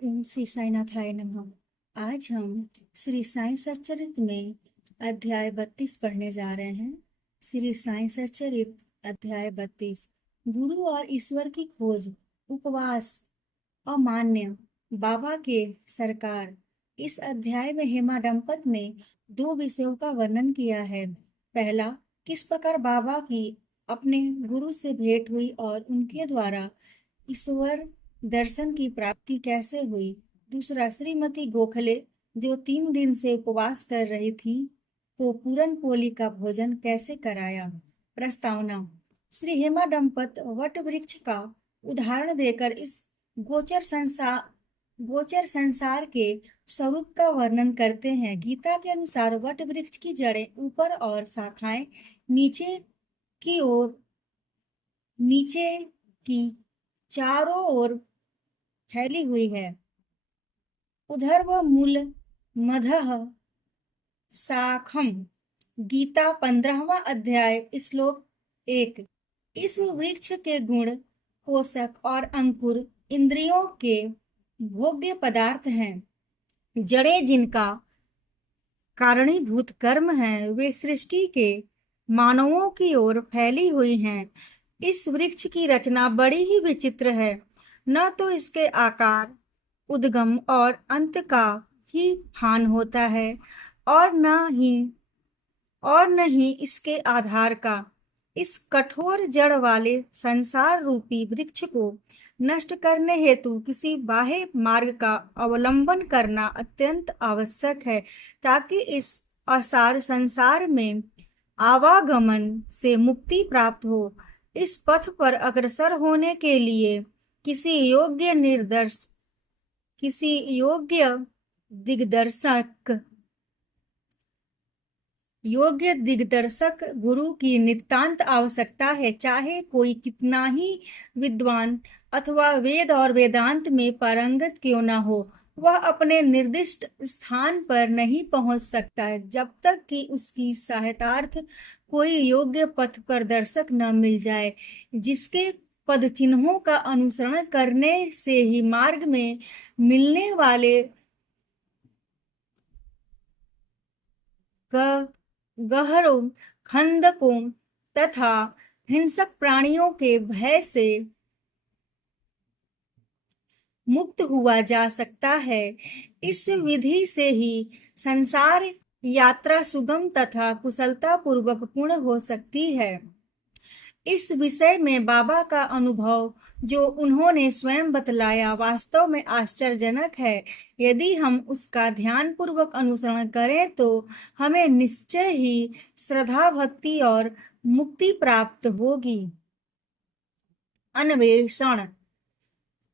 ओम श्री साईनाथाय नमः। आज हम श्री साईं सच्चरित में अध्याय 32 पढ़ने जा रहे हैं। श्री साईं सच्चरित अध्याय 32। गुरु और ईश्वर की खोज, उपवास, अमान्य, बाबा के सरकार। इस अध्याय में हेमाडंपत ने 2 विषयों का वर्णन किया है। पहला, किस प्रकार बाबा की अपने गुरु से भेंट हुई और उनके द्वारा ईश्वर दर्शन की प्राप्ति कैसे हुई। दूसरा, श्रीमती गोखले जो 3 दिन से उपवास कर रही थी को पूरन पोली का भोजन कैसे कराया। प्रस्तावना। श्री हेमाडंपत वट वृक्ष का उदाहरण देकर इस गोचर संसार के स्वरूप का वर्णन करते हैं। गीता के अनुसार वट वृक्ष की जड़ें ऊपर और शाखाएं नीचे की चारों ओर फैली हुई है। उधर वह मूल मधः शाखम। गीता 15वां अध्याय श्लोक 1। इस वृक्ष के गुण, पोषक और अंकुर इंद्रियों के भोग्य पदार्थ हैं। जड़ें जिनका कारणीभूत कर्म है, वे सृष्टि के मानवों की ओर फैली हुई हैं। इस वृक्ष की रचना बड़ी ही विचित्र है। न तो इसके आकार, उद्गम और अंत का ही भान होता है और न ही इसके आधार का। इस कठोर जड़ वाले संसार रूपी वृक्ष को नष्ट करने हेतु किसी बाह्य मार्ग का अवलंबन करना अत्यंत आवश्यक है, ताकि इस असार संसार में आवागमन से मुक्ति प्राप्त हो। इस पथ पर अग्रसर होने के लिए किसी योग्य दिग्दर्शक गुरु की नितांत आवश्यकता है। चाहे कोई कितना ही विद्वान अथवा वेद और वेदांत में पारंगत क्यों न हो, वह अपने निर्दिष्ट स्थान पर नहीं पहुंच सकता है जब तक कि उसकी सहायतार्थ कोई योग्य पथ प्रदर्शक न मिल जाए, जिसके पद चिन्हों का अनुसरण करने से ही मार्ग में मिलने वाले गहरों, खंदकों तथा हिंसक प्राणियों के भय से मुक्त हुआ जा सकता है। इस विधि से ही संसार यात्रा सुगम तथा कुशलता पूर्वक पूर्ण हो सकती है। इस विषय में बाबा का अनुभव जो उन्होंने स्वयं बतलाया, वास्तव में आश्चर्यजनक है। यदि हम उसका ध्यान पूर्वक अनुसरण करें तो हमें निश्चय ही श्रद्धा, भक्ति और मुक्ति प्राप्त होगी। अन्वेषण।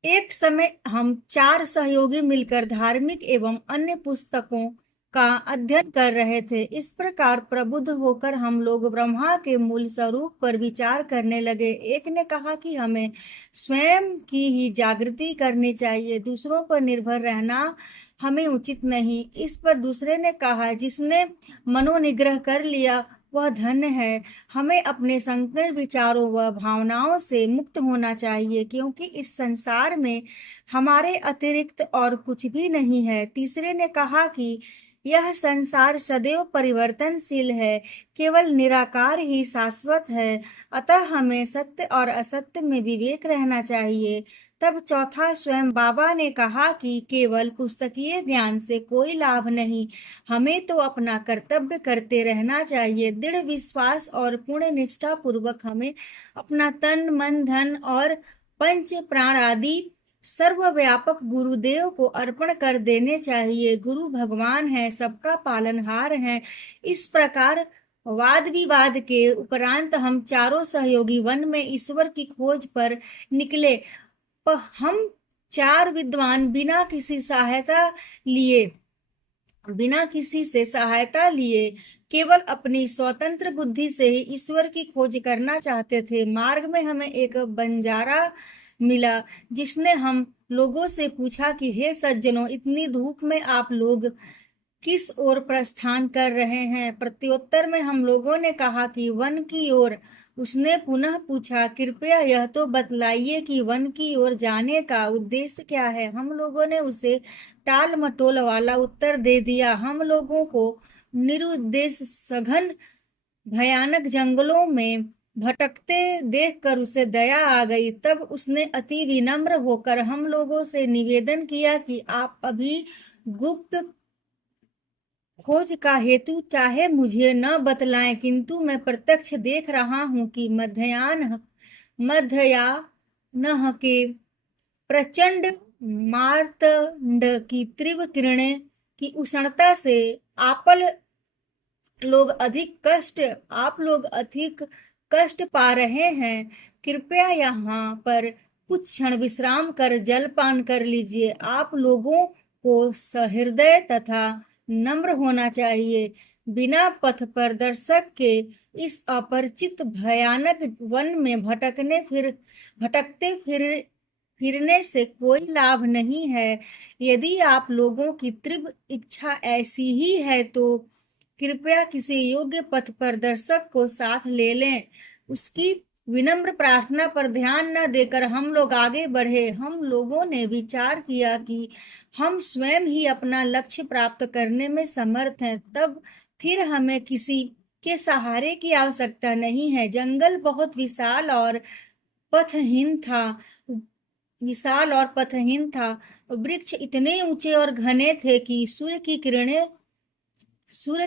एक समय हम 4 सहयोगी मिलकर धार्मिक एवं अन्य पुस्तकों का अध्ययन कर रहे थे। इस प्रकार प्रबुद्ध होकर हम लोग ब्रह्मा के मूल स्वरूप पर विचार करने लगे। एक ने कहा कि हमें स्वयं की ही जागृति करनी चाहिए, दूसरों पर निर्भर रहना हमें उचित नहीं। इस पर दूसरे ने कहा, जिसने मनोनिग्रह कर लिया वह धन्य है। हमें अपने संकीर्ण विचारों व भावनाओं से मुक्त होना चाहिए, क्योंकि इस संसार में हमारे अतिरिक्त और कुछ भी नहीं है। तीसरे ने कहा कि यह संसार सदैव परिवर्तनशील है, केवल निराकार ही शाश्वत है, अतः हमें सत्य और असत्य में विवेक रहना चाहिए। तब चौथा स्वयं बाबा ने कहा कि केवल पुस्तकीय ज्ञान से कोई लाभ नहीं, हमें तो अपना कर्तव्य करते रहना चाहिए। दृढ़ विश्वास और पूर्ण निष्ठा पूर्वक हमें अपना तन, मन, धन और पंच प्राण आदि सर्वव्यापक गुरुदेव को अर्पण कर देने चाहिए। गुरु भगवान है, सबका पालनहार है। इस प्रकार वाद विवाद के उपरांत हम चारों सहयोगी वन में ईश्वर की खोज पर निकले। हम 4 विद्वान बिना किसी से सहायता लिए केवल अपनी स्वतंत्र बुद्धि से ही ईश्वर की खोज करना चाहते थे। मार्ग में हमें एक बंजारा मिला, जिसने हम लोगों से पूछा कि हे सज्जनों, इतनी धूप में आप लोग किस ओर प्रस्थान कर रहे हैं। प्रत्युत्तर में हम लोगों ने कहा कि वन की ओर। उसने पुनः पूछा, कृपया यह तो बतलाइए कि वन की ओर जाने का उद्देश्य क्या है। हम लोगों ने उसे टाल मटोल वाला उत्तर दे दिया। हम लोगों को निरुद्देश्य सघन भयानक जंगलों में भटकते देखकर उसे दया आ गई। तब उसने अति विनम्र होकर हम लोगों से निवेदन किया कि आप अभी गुप्त खोज का हेतु चाहे मुझे न बतलाएं, किंतु मैं प्रत्यक्ष देख रहा हूं कि मध्याह्न के प्रचंड मार्तंड की तीव्र किरणें की उष्णता से आप लोग अधिक कष्ट पा रहे हैं। कृपया यहाँ पर कुछ क्षण विश्राम कर जलपान कर लीजिए। आप लोगों को सहृदय तथा नम्र होना चाहिए। बिना पथ प्रदर्शक के इस अपरिचित भयानक वन में भटकते फिरने से कोई लाभ नहीं है। यदि आप लोगों की तीव्र इच्छा ऐसी ही है तो कृपया किसी योग्य पथ प्रदर्शक को साथ ले लें। उसकी विनम्र प्रार्थना पर ध्यान न देकर हम लोग आगे बढ़े। हम लोगों ने विचार किया कि हम स्वयं ही अपना लक्ष्य प्राप्त करने में समर्थ हैं, तब फिर हमें किसी के सहारे की आवश्यकता नहीं है। जंगल बहुत विशाल और पथहीन था। वृक्ष इतने ऊंचे और घने थे कि सूर्य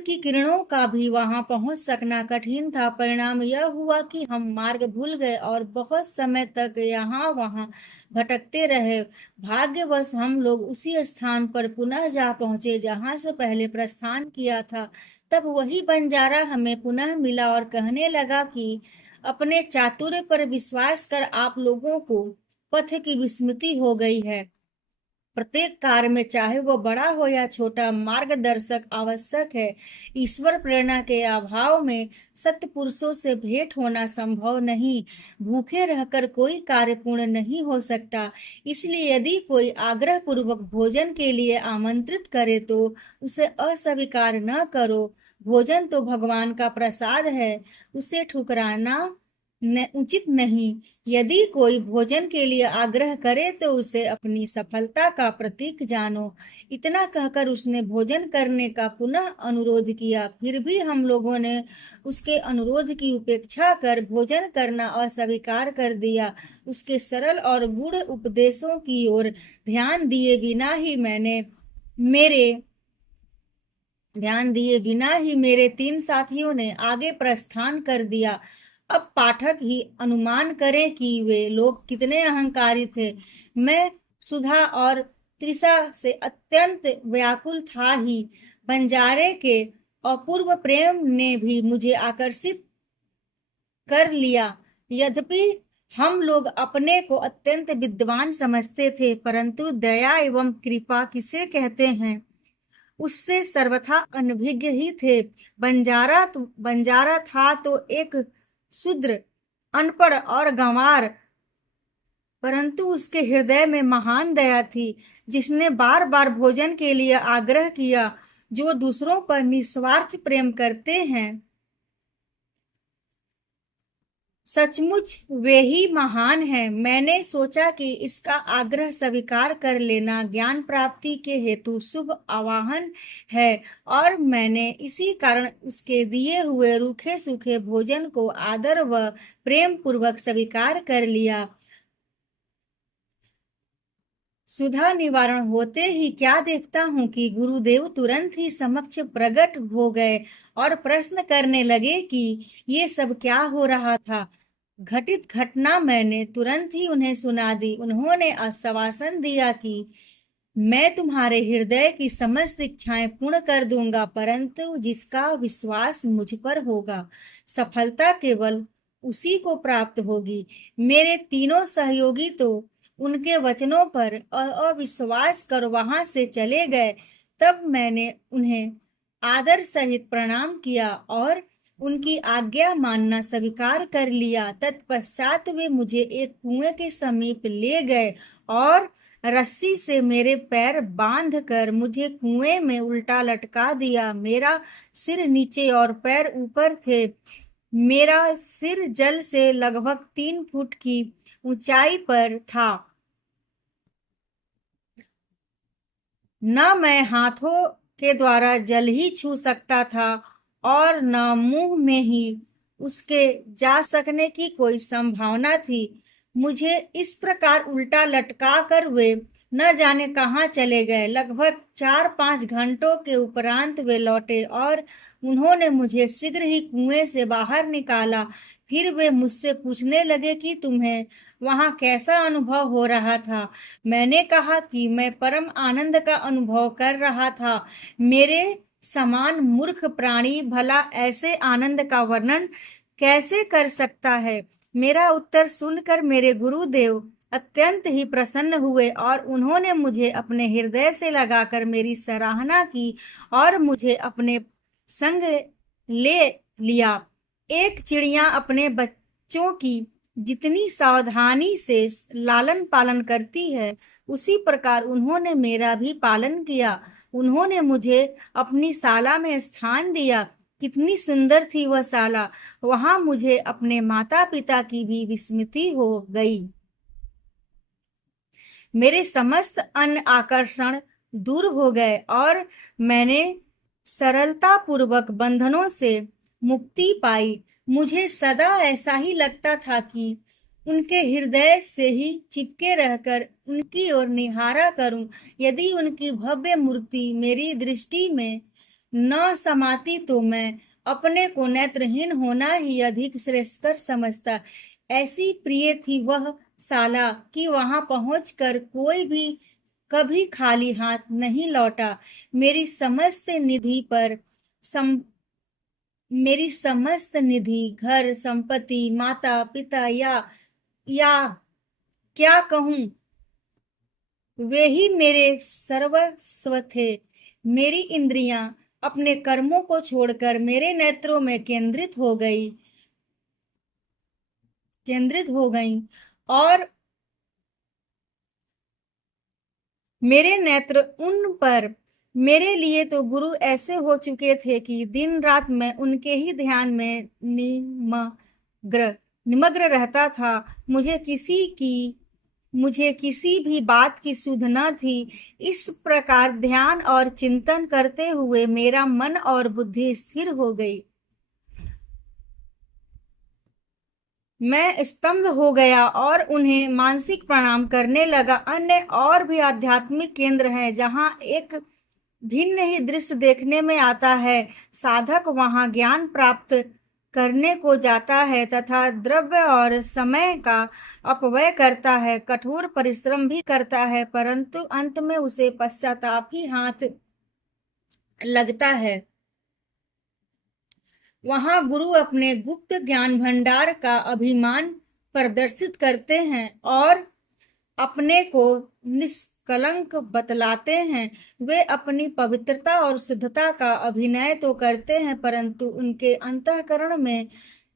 की किरणों का भी वहां पहुंच सकना कठिन था। परिणाम यह हुआ कि हम मार्ग भूल गए और बहुत समय तक यहाँ वहां भटकते रहे। भाग्यवश हम लोग उसी स्थान पर पुनः जा पहुंचे जहां से पहले प्रस्थान किया था। तब वही बंजारा हमें पुनः मिला और कहने लगा कि अपने चातुर्य पर विश्वास कर आप लोगों को पथ की विस्मृति हो गई है। प्रत्येक कार्य में, चाहे वो बड़ा हो या छोटा, मार्गदर्शक आवश्यक है। ईश्वर प्रेरणा के अभाव में सत्य पुरुषों से भेंट होना संभव नहीं। भूखे रहकर कोई कार्य पूर्ण नहीं हो सकता। इसलिए यदि कोई आग्रह पूर्वक भोजन के लिए आमंत्रित करे तो उसे अस्वीकार न करो। भोजन तो भगवान का प्रसाद है, उसे ठुकराना उचित नहीं। यदि कोई भोजन के लिए आग्रह करे तो उसे अपनी सफलता का प्रतीक जानो। इतना कहकर उसने भोजन करने का पुनः अनुरोध किया। फिर भी हम लोगों ने उसके अनुरोध की उपेक्षा कर भोजन करना अस्वीकार कर दिया। उसके सरल और गूढ़ उपदेशों की ओर ध्यान दिए बिना ही मेरे 3 साथियों ने आगे प्रस्थान कर दिया। अब पाठक ही अनुमान करें कि वे लोग कितने अहंकारी थे। मैं सुधा और तृषा से अत्यंत व्याकुल था ही। बंजारे के अपूर्व प्रेम ने भी मुझे आकर्षित कर लिया। यद्यपि हम लोग अपने को अत्यंत विद्वान समझते थे, परंतु दया एवं कृपा किसे कहते हैं उससे सर्वथा अनभिज्ञ ही थे। बंजारा था तो एक शूद्र, अनपढ़ और गंवार, परंतु उसके हृदय में महान दया थी, जिसने बार बार भोजन के लिए आग्रह किया। जो दूसरों पर निस्वार्थ प्रेम करते हैं, सचमुच वे ही महान हैं। मैंने सोचा कि इसका आग्रह स्वीकार कर लेना ज्ञान प्राप्ति के हेतु शुभ आवाहन है, और मैंने इसी कारण उसके दिए हुए रूखे सूखे भोजन को आदर व प्रेम पूर्वक स्वीकार कर लिया। सुधा निवारण होते ही क्या देखता हूँ कि गुरुदेव तुरंत ही समक्ष प्रकट हो गए और प्रश्न करने लगे कि ये सब क्या हो रहा था। घटित घटना मैंने तुरंत ही उन्हें सुना दी। उन्होंने आश्वासन दिया कि मैं तुम्हारे हृदय की समस्त इच्छाएं पूर्ण कर दूंगा, परंतु जिसका विश्वास मुझ पर होगा, सफलता केवल उसी को प्राप्त होगी। मेरे तीनों सहयोगी तो उनके वचनों पर अविश्वास कर वहां से चले गए। तब मैंने उन्हें आदर सहित प्रणाम किया और उनकी आज्ञा मानना स्वीकार कर लिया। तत्पश्चात वे मुझे एक कुएं के समीप ले गए और रस्सी से मेरे पैर बांधकर मुझे कुएं में उल्टा लटका दिया। मेरा सिर नीचे और पैर ऊपर थे। मेरा सिर जल से लगभग 3 फुट की ऊंचाई पर था। न मैं हाथों के द्वारा जल ही छू सकता था और न मुंह में ही उसके जा सकने की कोई संभावना थी। मुझे इस प्रकार उल्टा लटका कर वे न जाने कहाँ चले गए। लगभग 4-5 घंटों के उपरांत वे लौटे और उन्होंने मुझे शीघ्र ही कुएं से बाहर निकाला। फिर वे मुझसे पूछने लगे कि तुम्हें वहां कैसा अनुभव हो रहा था। मैंने कहा कि मैं परम आनंद का अनुभव कर रहा था। मेरे समान मूर्ख प्राणी भला ऐसे आनंद का वर्णन कैसे कर सकता है। मेरा उत्तर सुनकर मेरे गुरुदेव अत्यंत ही प्रसन्न हुए और उन्होंने मुझे अपने हृदय से लगाकर मेरी सराहना की और मुझे अपने संग ले लिया। एक चिड़िया अपने बच्चों की जितनी सावधानी से लालन पालन करती है, उसी प्रकार उन्होंने मेरा भी पालन किया। उन्होंने मुझे अपनी शाला में स्थान दिया। कितनी सुंदर थी वह शाला। वहां मुझे अपने माता पिता की भी विस्मृति हो गई। मेरे समस्त अन्य आकर्षण दूर हो गए और मैंने सरलता पूर्वक बंधनों से मुक्ति पाई। मुझे सदा ऐसा ही लगता था कि उनके हृदय से ही चिपके रहकर उनकी ओर निहारा करूं। यदि उनकी भव्य मूर्ति मेरी दृष्टि में न समाती तो मैं अपने को नेत्रहीन होना ही अधिक श्रेयस्कर समझता। ऐसी प्रिय थी वह शाला कि वहां पहुंचकर कोई भी कभी खाली हाथ नहीं लौटा। मेरी समस्त निधि पर सम मेरी समस्त निधि, घर, संपत्ति, माता पिता या क्या कहूं, वे ही मेरे सर्वस्व थे। मेरी इंद्रियां अपने कर्मों को छोड़कर मेरे नेत्रों में केंद्रित हो गईं और मेरे नेत्र उन पर मेरे लिए तो गुरु ऐसे हो चुके थे कि दिन रात मैं उनके ही ध्यान में निमग्न रहता था। मुझे किसी भी बात की सुध न थी। इस प्रकार ध्यान और चिंतन करते हुए मेरा मन और बुद्धि स्थिर हो गई। मैं स्तब्ध हो गया और उन्हें मानसिक प्रणाम करने लगा। अन्य और भी आध्यात्मिक केंद्र हैं जहां एक भिन्न ही दृश्य देखने में आता है। साधक वहां ज्ञान प्राप्त करने को जाता है तथा द्रव्य और समय का अपव्यय करता है, कठोर परिश्रम भी करता है, परंतु अंत में उसे पश्चाताप ही हाथ लगता है। वहां गुरु अपने गुप्त ज्ञान भंडार का अभिमान प्रदर्शित करते हैं और अपने को निष्कलंक बतलाते हैं। वे अपनी पवित्रता और शुद्धता का अभिनय तो करते हैं, परंतु उनके अंतःकरण में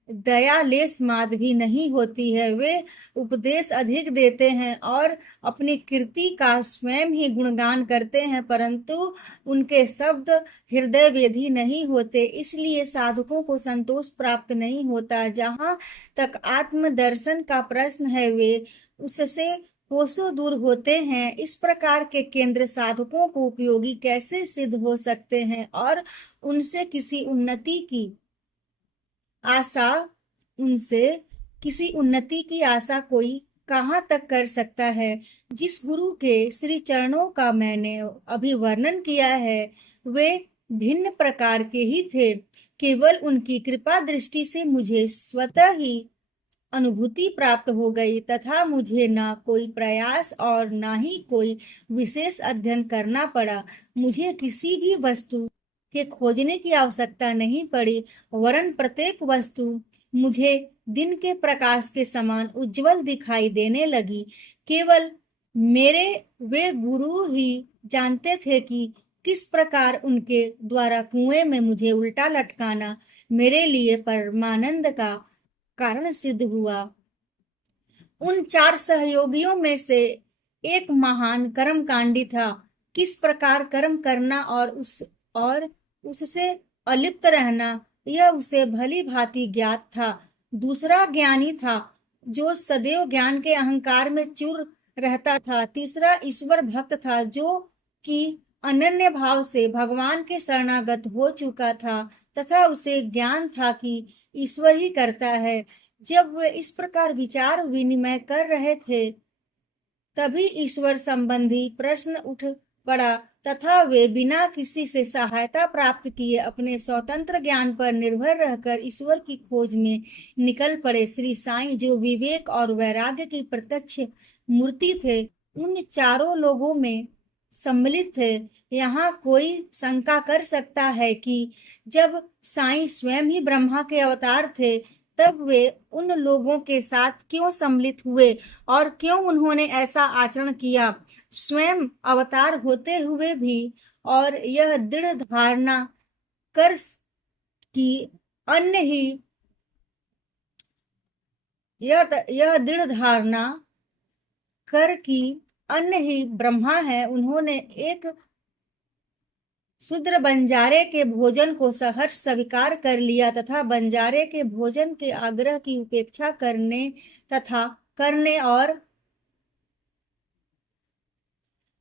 दया लेस माद भी नहीं होती है। वे उपदेश अधिक देते हैं और अपनी कीर्ति का स्वयं ही गुणगान करते हैं, परंतु उनके शब्द हृदय वेधी नहीं होते। इसलिए साधकों को संतोष प्राप्त नहीं होता। जहाँ तक आत्मदर्शन का प्रश्न है, वे उससे कोसों दूर होते हैं। इस प्रकार के केंद्र साधकों को उपयोगी कैसे सिद्ध हो सकते हैं और उनसे किसी उन्नति की आशा कोई कहाँ तक कर सकता है। जिस गुरु के श्री चरणों का मैंने अभी वर्णन किया है, वे भिन्न प्रकार के ही थे। केवल उनकी कृपा दृष्टि से मुझे स्वतः ही अनुभूति प्राप्त हो गई तथा मुझे न कोई प्रयास और न ही कोई विशेष अध्ययन करना पड़ा। मुझे किसी भी वस्तु के खोजने की आवश्यकता नहीं पड़ी, वरन प्रत्येक वस्तु मुझे दिन के प्रकाश के समान उज्जवल दिखाई देने लगी। केवल मेरे वे गुरु ही जानते थे कि किस प्रकार उनके द्वारा कुएं में मुझे उल्टा लटकाना मेरे लिए परमानंद का कारण सिद्ध हुआ। उन 4 सहयोगियों में से एक महान कर्मकांडी था। किस प्रकार कर्म करना और उससे अलिप्त रहना यह उसे भली भांति ज्ञात था। दूसरा ज्ञानी था जो सदैव ज्ञान के अहंकार में चूर रहता था। तीसरा ईश्वर भक्त था जो कि अनन्य भाव से भगवान के शरणागत हो चुका था तथा उसे ज्ञान था कि ईश्वर ही करता है। जब वे इस प्रकार विचार विनिमय कर रहे थे तभी ईश्वर संबंधी प्रश्न उठ पड़ा तथा वे बिना किसी से सहायता प्राप्त किए अपने स्वतंत्र ज्ञान पर निर्भर रहकर ईश्वर की खोज में निकल पड़े। श्री साईं जो विवेक और वैराग्य की प्रत्यक्ष मूर्ति थे, उन चारों लोगों में सम्मिलित थे। यहाँ कोई शंका कर सकता है कि जब साईं स्वयं ही ब्रह्मा के अवतार थे तब वे उन लोगों के साथ क्यों सम्मिलित हुए और क्यों उन्होंने ऐसा आचरण किया स्वयं अवतार होते हुए भी। और यह दृढ़ धारणा कर कि अन्य ही यह दृढ़ धारणा कर कि अन्य ही ब्रह्मा है, उन्होंने एक शूद्र बंजारे के भोजन को सहर्ष स्वीकार कर लिया तथा बंजारे के भोजन के आग्रह की उपेक्षा करने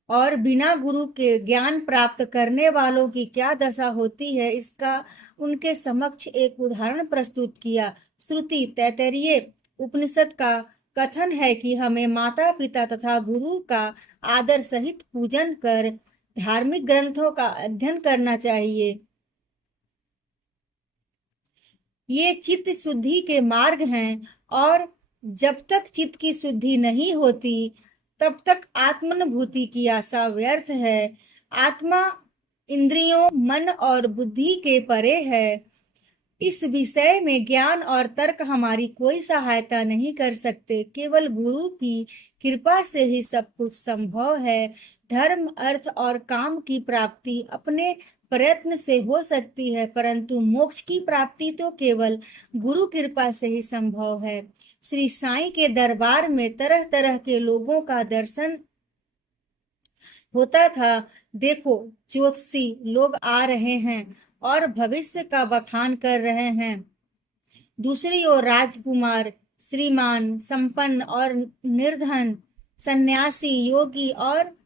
और बिना गुरु के ज्ञान प्राप्त करने वालों की क्या दशा होती है, इसका उनके समक्ष एक उदाहरण प्रस्तुत किया। श्रुति तैत्तरीय उपनिषद का कथन है कि हमें माता पिता तथा गुरु का आदर सहित पूजन कर धार्मिक ग्रंथों का अध्ययन करना चाहिए। ये चित्त शुद्धि के मार्ग हैं और जब तक चित्त की शुद्धि नहीं होती तब तक आत्मानुभूति की आशा व्यर्थ है। आत्मा इंद्रियों, मन और बुद्धि के परे है। इस विषय में ज्ञान और तर्क हमारी कोई सहायता नहीं कर सकते। केवल गुरु की कृपा से ही सब कुछ संभव है। धर्म, अर्थ और काम की प्राप्ति अपने प्रयत्न से हो सकती है, परंतु मोक्ष की प्राप्ति तो केवल गुरु कृपा से ही संभव है। श्री साईं के दरबार में तरह तरह के लोगों का दर्शन होता था। देखो, ज्योतिषी लोग आ रहे हैं और भविष्य का बखान कर रहे हैं। दूसरी ओर राजकुमार, श्रीमान, संपन्न और निर्धन, सन्यासी, योगी और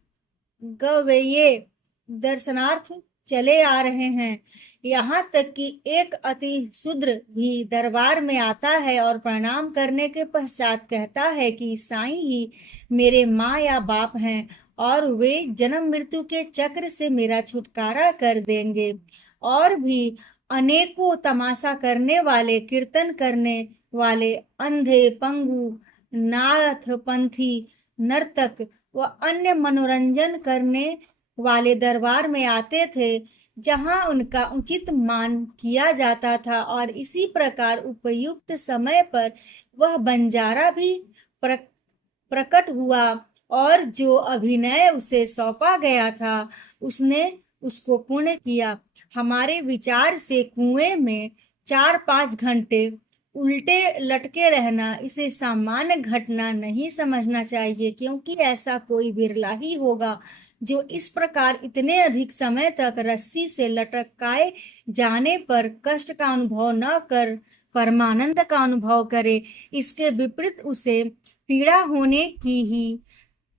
गवैये दर्शनार्थ चले आ रहे हैं। यहाँ तक कि एक अति शूद्र भी दरबार में आता है और प्रणाम करने के पश्चात कहता है कि साईं ही मेरे माँ या बाप हैं और वे जन्म मृत्यु के चक्र से मेरा छुटकारा कर देंगे। और भी अनेकों तमाशा करने वाले, कीर्तन करने वाले, अंधे, पंगु, नाथ पंथी, नर्तक व अन्य मनोरंजन करने वाले दरबार में आते थे, जहां उनका उचित मान किया जाता था। और इसी प्रकार उपयुक्त समय पर वह बंजारा भी प्रकट हुआ और जो अभिनय उसे सौंपा गया था उसने उसको पूर्ण किया। हमारे विचार से कुएं में 4-5 घंटे उल्टे लटके रहना इसे सामान्य घटना नहीं समझना चाहिए, क्योंकि ऐसा कोई बिरला ही होगा जो इस प्रकार इतने अधिक समय तक रस्सी से लटकाए जाने पर कष्ट का अनुभव न कर परमानंद का अनुभव करे। इसके विपरीत उसे पीड़ा होने की ही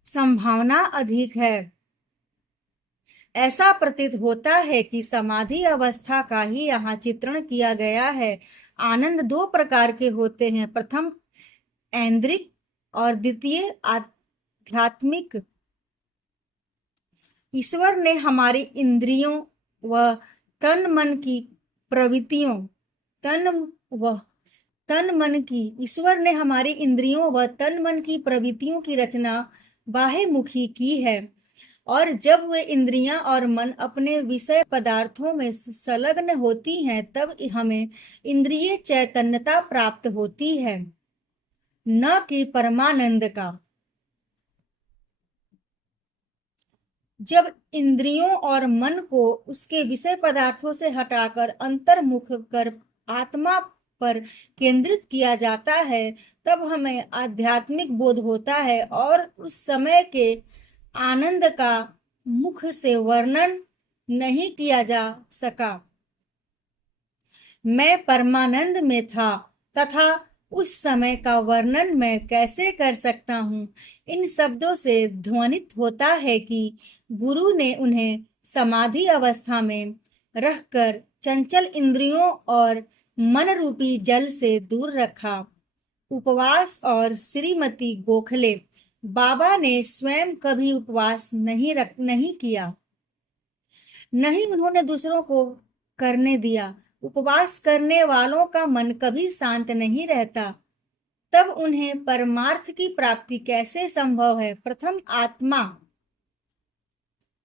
संभावना अधिक है। ऐसा प्रतीत होता है कि समाधि अवस्था का ही यहाँ चित्रण किया गया है। आनंद 2 प्रकार के होते हैं, प्रथम ऐन्द्रिक और द्वितीय आध्यात्मिक। ईश्वर ने हमारी इंद्रियों व तन मन की प्रवृत्तियों ईश्वर ने हमारी इंद्रियों व तन मन की प्रवृत्तियों की रचना बाह्यमुखी की है। और जब वे इंद्रियां और मन अपने विषय पदार्थों में संलग्न होती हैं तब हमें इंद्रिय चैतन्यता प्राप्त होती है, न कि परमानंद का। जब इंद्रियों और मन को उसके विषय पदार्थों से हटाकर अंतर्मुख कर आत्मा पर केंद्रित किया जाता है तब हमें आध्यात्मिक बोध होता है और उस समय के आनंद का मुख से वर्णन नहीं किया जा सका। मैं परमानंद में था तथा उस समय का वर्णन मैं कैसे कर सकता हूँ। इन शब्दों से ध्वनित होता है कि गुरु ने उन्हें समाधि अवस्था में रहकर चंचल इंद्रियों और मन रूपी जल से दूर रखा। उपवास और श्रीमती गोखले बाबा ने स्वयं कभी उपवास नहीं किया, नहीं उन्होंने दूसरों को करने दिया। उपवास करने वालों का मन कभी शांत नहीं रहता। तब उन्हें परमार्थ की प्राप्ति कैसे संभव है? प्रथम आत्मा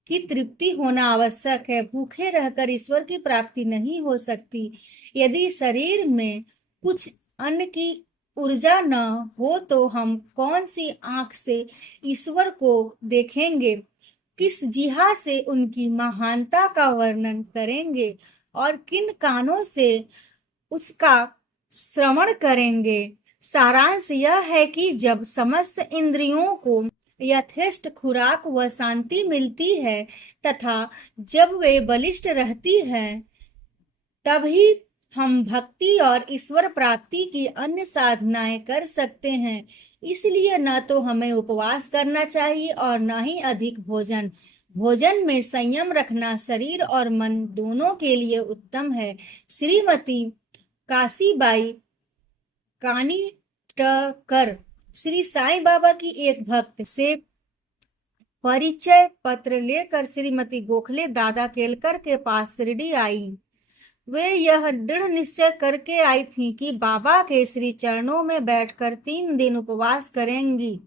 की तृप्ति होना आवश्यक है। भूखे रहकर ईश्वर की प्राप्ति नहीं हो सकती। यदि शरीर में कुछ अन्न की ऊर्जा न हो तो हम कौन सी आंख से ईश्वर को देखेंगे, किस जिहा से उनकी महानता का वर्णन करेंगे और किन कानों से उसका श्रवण करेंगे। सारांश यह है कि जब समस्त इंद्रियों को यथेष्ट खुराक व शांति मिलती है तथा जब वे बलिष्ठ रहती हैं, तभी हम भक्ति और ईश्वर प्राप्ति की अन्य साधनाएं कर सकते हैं। इसलिए न तो हमें उपवास करना चाहिए और न ही अधिक भोजन। भोजन में संयम रखना शरीर और मन दोनों के लिए उत्तम है। श्रीमती काशीबाई कानिटकर श्री साईं बाबा की एक भक्त से परिचय पत्र लेकर श्रीमती गोखले दादा केलकर के पास शिरडी आई। वे यह दृढ़ निश्चय करके आई थीं कि बाबा के श्री चरणों में बैठकर 3 दिन उपवास करूंगी।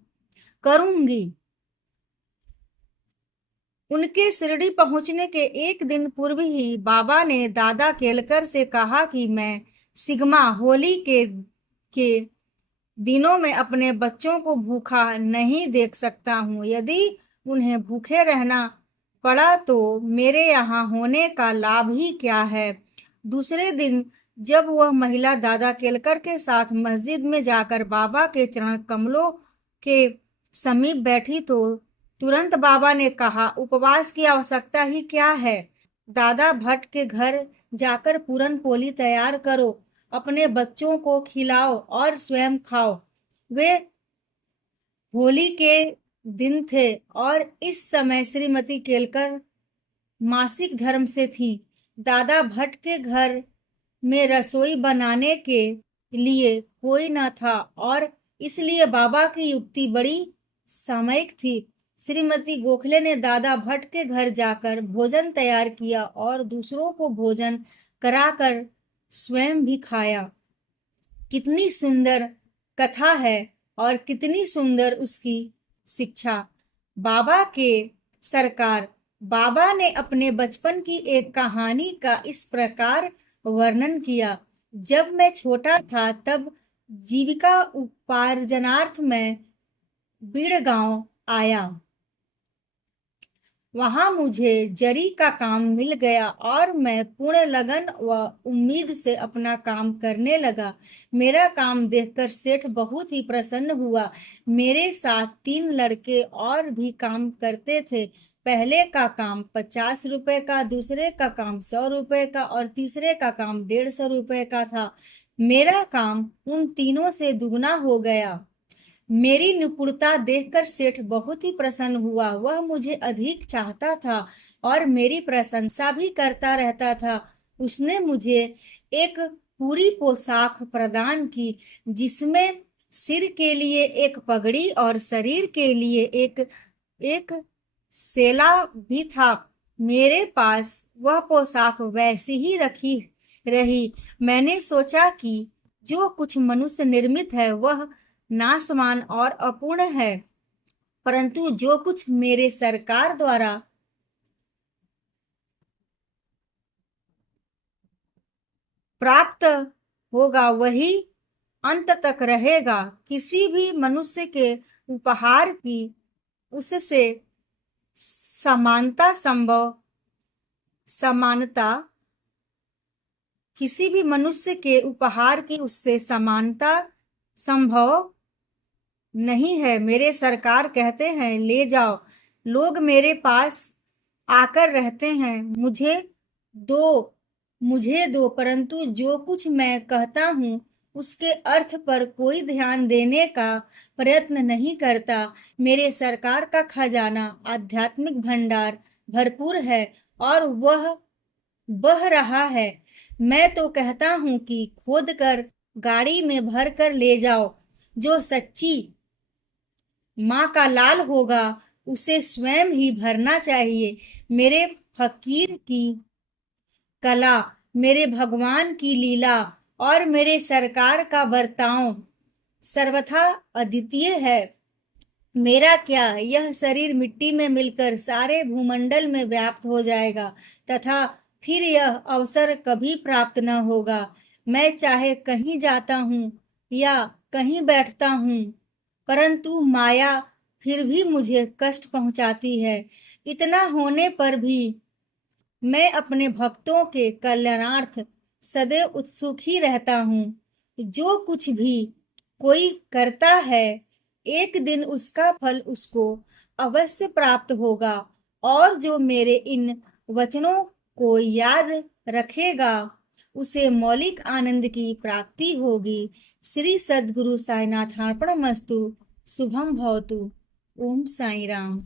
उनके शिरडी पहुंचने के एक दिन पूर्व ही बाबा ने दादा केलकर से कहा कि मैं सिग्मा होली के दिनों में अपने बच्चों को भूखा नहीं देख सकता हूँ। यदि उन्हें भूखे रहना पड़ा तो मेरे यहाँ होने का लाभ ही क्या है। दूसरे दिन जब वह महिला दादा केलकर के साथ मस्जिद में जाकर बाबा के चरण कमलों के समीप बैठी तो तुरंत बाबा ने कहा, उपवास की आवश्यकता ही क्या है। दादा भट्ट के घर जाकर पूरन पोली तैयार करो, अपने बच्चों को खिलाओ और स्वयं खाओ। वे होली के दिन थे और इस समय श्रीमती केलकर मासिक धर्म से थी। दादा भट्ट के घर में रसोई बनाने के लिए कोई न था और इसलिए बाबा की युक्ति बड़ी सामयिक थी। श्रीमती गोखले ने दादा भट्ट के घर जाकर भोजन तैयार किया और दूसरों को भोजन कराकर स्वयं भी खाया। कितनी सुंदर कथा है और कितनी सुंदर उसकी शिक्षा। बाबा के सरकार बाबा ने अपने बचपन की एक कहानी का इस प्रकार वर्णन किया। जब मैं छोटा था तब जीविका उपार्जनार्थ में बीड़ गांव आया। वहां मुझे जरी का काम मिल गया और मैं पूर्ण लगन व उम्मीद से अपना काम करने लगा। मेरा काम देखकर सेठ बहुत ही प्रसन्न हुआ। मेरे साथ 3 लड़के और भी काम करते थे। पहले का काम 50 रुपए का, दूसरे का काम 100 रुपए का और तीसरे का काम 150 रुपए का था। मेरा काम उन तीनों से दुगना हो गया। मेरी निपुणता देखकर सेठ बहुत ही प्रसन्न हुआ। वह मुझे अधिक चाहता था और मेरी प्रशंसा भी करता रहता था। उसने मुझे एक पूरी पोशाक प्रदान की जिसमें सिर के लिए एक पगड़ी और शरीर के लिए एक सेला भी था। मेरे पास वह पोशाक वैसी ही रखी रही। मैंने सोचा कि जो कुछ मनुष्य निर्मित है वह नाशवान और अपूर्ण है, परंतु जो कुछ मेरे सरकार द्वारा प्राप्त होगा वही अंत तक रहेगा। किसी भी मनुष्य के उपहार की उससे समानता किसी भी मनुष्य के उपहार की उससे समानता संभव नहीं है। मेरे सरकार कहते हैं, ले जाओ। लोग मेरे पास आकर रहते हैं, मुझे दो मुझे दो, परंतु जो कुछ मैं कहता हूँ उसके अर्थ पर कोई ध्यान देने का प्रयत्न नहीं करता। मेरे सरकार का खजाना आध्यात्मिक भंडार भरपूर है और वह बह रहा है। मैं तो कहता हूँ कि खोद कर गाड़ी में भर कर ले जाओ। जो सच्ची माँ का लाल होगा उसे स्वयं ही भरना चाहिए। मेरे फकीर की कला, मेरे भगवान की लीला और मेरे सरकार का बर्ताव सर्वथा अद्वितीय है। मेरा क्या, यह शरीर मिट्टी में मिलकर सारे भूमंडल में व्याप्त हो जाएगा तथा फिर यह अवसर कभी प्राप्त न होगा। मैं चाहे कहीं जाता हूँ या कहीं बैठता हूँ, परंतु माया फिर भी मुझे कष्ट पहुंचाती है। इतना होने पर भी मैं अपने भक्तों के कल्याणार्थ सदैव उत्सुक ही रहता हूँ। जो कुछ भी कोई करता है, एक दिन उसका फल उसको अवश्य प्राप्त होगा, और जो मेरे इन वचनों को याद रखेगा उसे मौलिक आनंद की प्राप्ति होगी। श्री सद्गुरु साईनाथार्पणमस्तु। शुभम भवतु। ओम साई राम।